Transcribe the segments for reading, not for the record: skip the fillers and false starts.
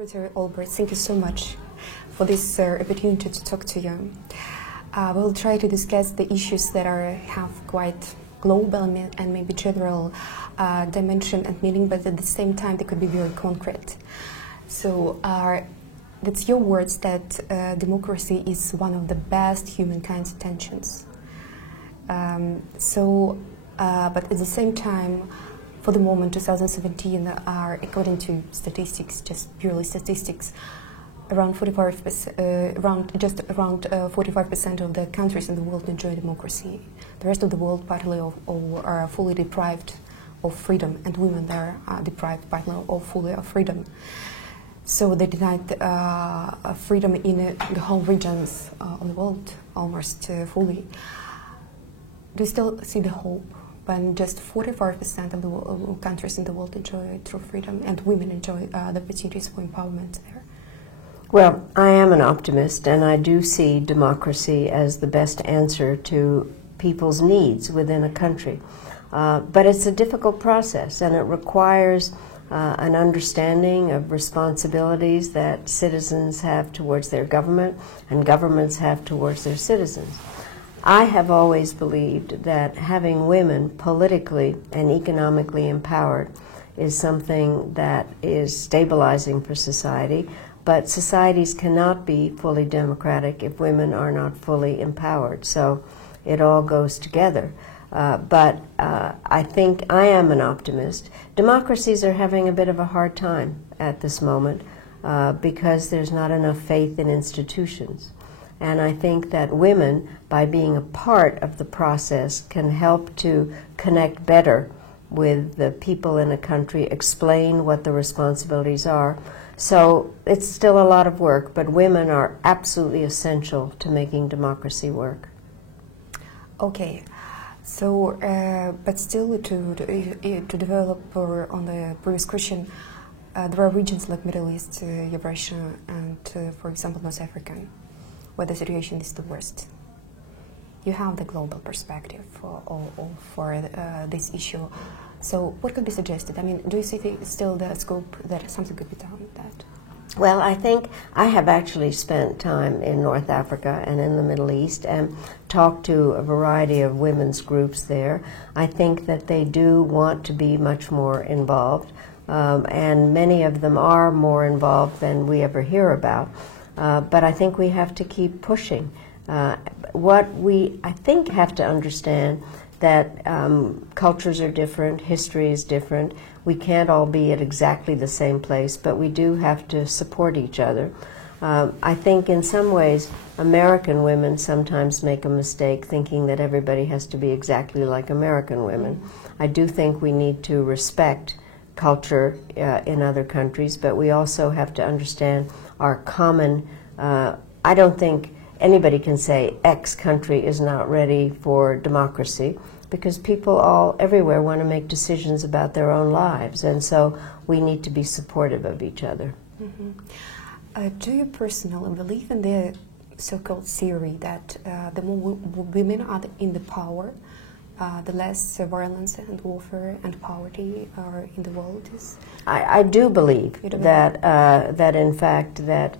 Secretary Olbryt, thank you so much for this opportunity to talk to you. We'll try to discuss the issues that have quite global and maybe general dimension and meaning, but at the same time they could be very concrete. So that's your words that democracy is one of the best humankind's intentions. But at the same time, for the moment, 2017, according to statistics, just purely statistics, around 45% of the countries in the world enjoy democracy. The rest of the world partly or are fully deprived of freedom, and women there are deprived partly or fully of freedom. So they denied freedom in the whole regions of the world almost fully. Do you still see the hope when just 45% of the countries in the world enjoy true freedom and women enjoy the opportunities for empowerment there? Well, I am an optimist, and I do see democracy as the best answer to people's needs within a country. But it's a difficult process, and it requires an understanding of responsibilities that citizens have towards their government and governments have towards their citizens. I have always believed that having women politically and economically empowered is something that is stabilizing for society, but societies cannot be fully democratic if women are not fully empowered. So it all goes together. But I think I am an optimist. Democracies are having a bit of a hard time at this moment because there's not enough faith in institutions. And I think that women, by being a part of the process, can help to connect better with the people in a country, explain what the responsibilities are. So it's still a lot of work, but women are absolutely essential to making democracy work. Okay. So, but still to develop on the previous question, there are regions like Middle East, Eurasia, and for example, North Africa, where the situation is the worst. You have the global perspective for this issue. So what could be suggested? I mean, do you see still the scope that something could be done with that? Well, I think I have actually spent time in North Africa and in the Middle East and talked to a variety of women's groups there. I think that they do want to be much more involved, and many of them are more involved than we ever hear about. But I think we have to keep pushing. What we, I think, have to understand that cultures are different, history is different. We can't all be at exactly the same place, but we do have to support each other. I think in some ways American women sometimes make a mistake thinking that everybody has to be exactly like American women. I do think we need to respect culture in other countries, but we also have to understand our common, I don't think anybody can say X country is not ready for democracy, because people all everywhere want to make decisions about their own lives, and so we need to be supportive of each other. Mm-hmm. Do you personally believe in the so-called theory that the more women are in the power, the less violence and warfare and poverty are in the world is? I do believe that that in fact that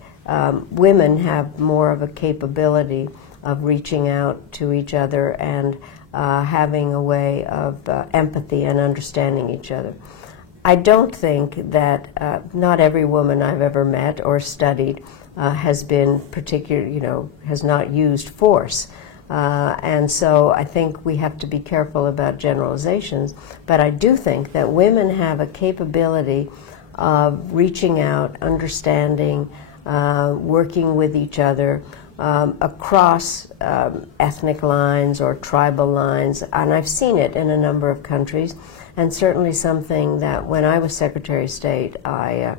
women have more of a capability of reaching out to each other and having a way of empathy and understanding each other. I don't think that not every woman I've ever met or studied has been has not used force. And so I think we have to be careful about generalizations, but I do think that women have a capability of reaching out, understanding, working with each other across ethnic lines or tribal lines, and I've seen it in a number of countries, and certainly something that when I was Secretary of State I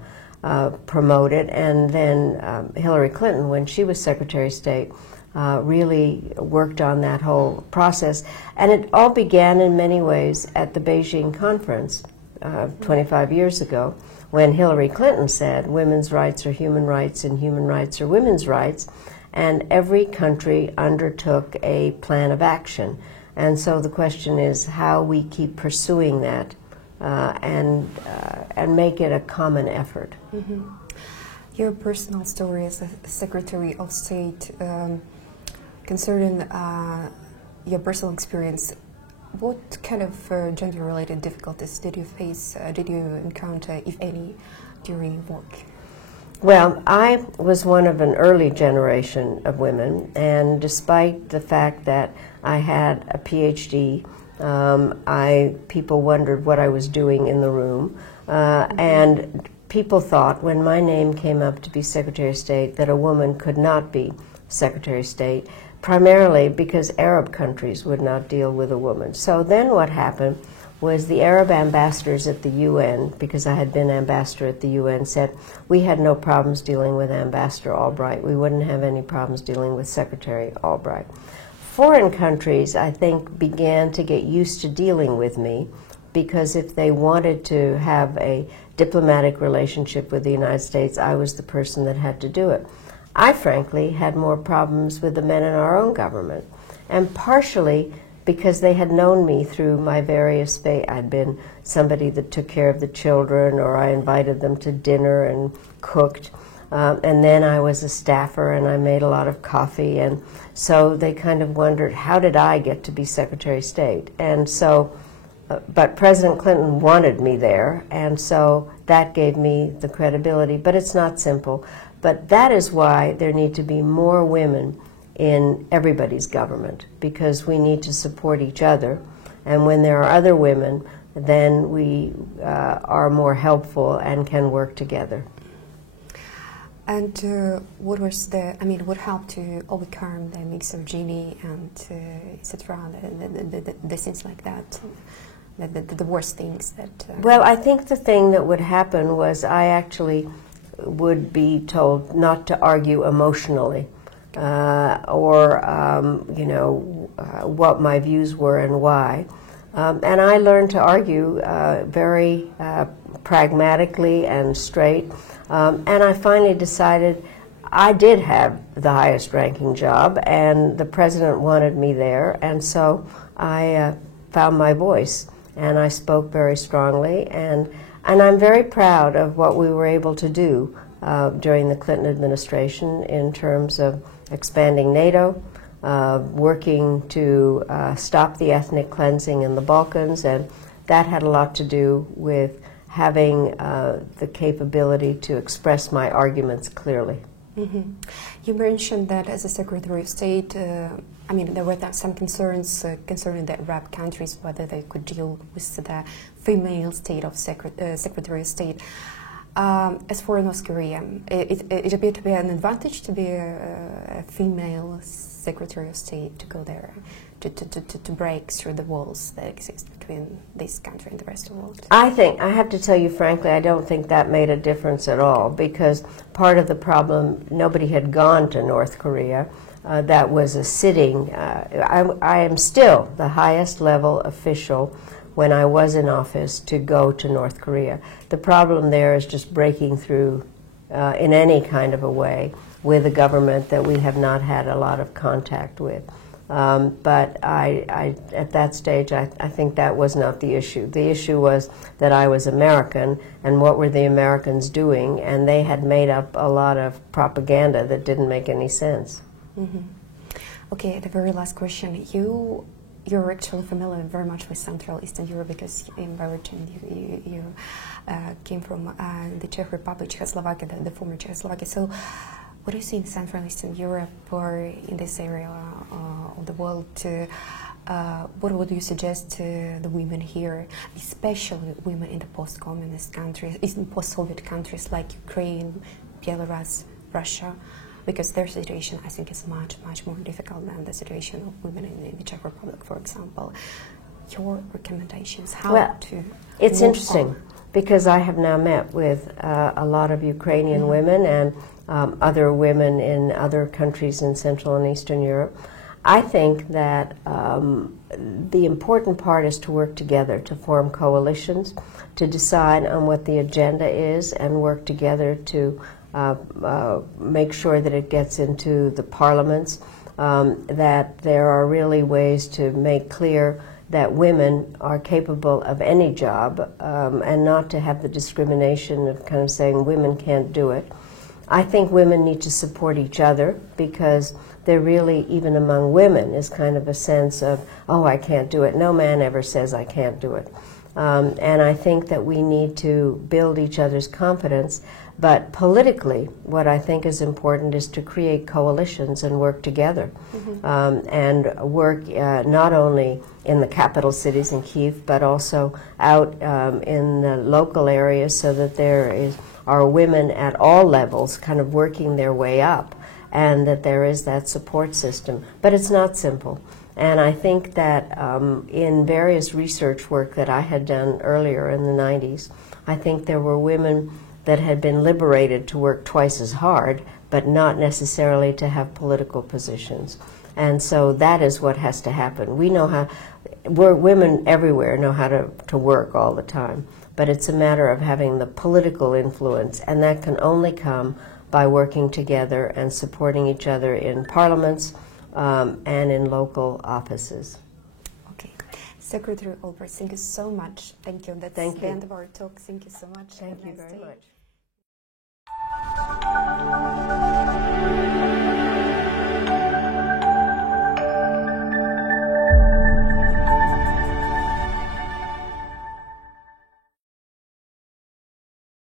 promoted, and then Hillary Clinton, when she was Secretary of State, really worked on that whole process. And it all began in many ways at the Beijing conference 25 years ago, when Hillary Clinton said women's rights are human rights and human rights are women's rights, and every country undertook a plan of action. And so the question is how we keep pursuing that and make it a common effort. Mm-hmm. your personal story as a Secretary of State, concerning your personal experience, what kind of gender-related difficulties did you face, did you encounter, if any, during your work? Well, I was one of an early generation of women, and despite the fact that I had a PhD, people wondered what I was doing in the room, and people thought when my name came up to be Secretary of State that a woman could not be Secretary of State, primarily because Arab countries would not deal with a woman. So then what happened was the Arab ambassadors at the UN, because I had been ambassador at the UN, said we had no problems dealing with Ambassador Albright. We wouldn't have any problems dealing with Secretary Albright. Foreign countries, I think, began to get used to dealing with me, because if they wanted to have a diplomatic relationship with the United States, I was the person that had to do it. I, frankly, had more problems with the men in our own government, and partially because they had known me through my various I'd been somebody that took care of the children, or I invited them to dinner and cooked, and then I was a staffer and I made a lot of coffee, and so they kind of wondered, how did I get to be Secretary of State? And so, but President Clinton wanted me there, and so that gave me the credibility, but it's not simple. But that is why there need to be more women in everybody's government, because we need to support each other, and when there are other women, then we are more helpful and can work together. And what was what helped to overcome the misogyny and etc., the things like that, the worst things that... Well, I think the thing that would happen was I actually would be told not to argue emotionally, what my views were and why. And I learned to argue very pragmatically and straight. And I finally decided I did have the highest ranking job, and the president wanted me there, and so I found my voice, and I spoke very strongly, and I'm very proud of what we were able to do during the Clinton administration in terms of expanding NATO, working to stop the ethnic cleansing in the Balkans, and that had a lot to do with having the capability to express my arguments clearly. Mm-hmm. You mentioned that as a Secretary of State, there were some concerns concerning the Arab countries, whether they could deal with the female state of Secretary of State. As for North Korea, it appeared to be an advantage to be a female Secretary of State, to go there, to break through the walls that exist between this country and the rest of the world. I have to tell you frankly, I don't think that made a difference at all, because part of the problem, nobody had gone to North Korea. That was a sitting, I am still the highest level official when I was in office to go to North Korea. The problem there is just breaking through in any kind of a way with a government that we have not had a lot of contact with. But at that stage, I think that was not the issue. The issue was that I was American, and what were the Americans doing, and they had made up a lot of propaganda that didn't make any sense. Mm-hmm. Okay, the very last question. You're actually familiar very much with Central Eastern Europe, because in origin you came from the Czech Republic, Czechoslovakia, the former Czechoslovakia. So what do you see in Central Eastern Europe or in this area of the world? What would you suggest to the women here, especially women in the post-communist countries, in post-Soviet countries like Ukraine, Belarus, Russia? Because their situation, I think, is much, much more difficult than the situation of women in the Czech Republic, for example. Your recommendations, how to It's interesting, because I have now met with a lot of Ukrainian women and other women in other countries in Central and Eastern Europe. I think that the important part is to work together, to form coalitions, to decide on what the agenda is, and work together to make sure that it gets into the parliaments, that there are really ways to make clear that women are capable of any job, and not to have the discrimination of kind of saying women can't do it. I think women need to support each other, because there really, even among women, is kind of a sense of, oh, I can't do it. No man ever says I can't do it. And I think that we need to build each other's confidence. But politically, what I think is important is to create coalitions and work together. And work not only in the capital cities in Kyiv, but also out in the local areas, so that there are women at all levels kind of working their way up, and that there is that support system. But it's not simple. And I think that in various research work that I had done earlier in the 90s, I think there were women that had been liberated to work twice as hard, but not necessarily to have political positions. And so that is what has to happen. We know how, women everywhere know how to work all the time, but it's a matter of having the political influence, and that can only come by working together and supporting each other in parliaments and in local offices. Okay. Secretary Olbryt, thank you so much. Thank you. That's the end of our talk. Thank you so much. Thank you very much.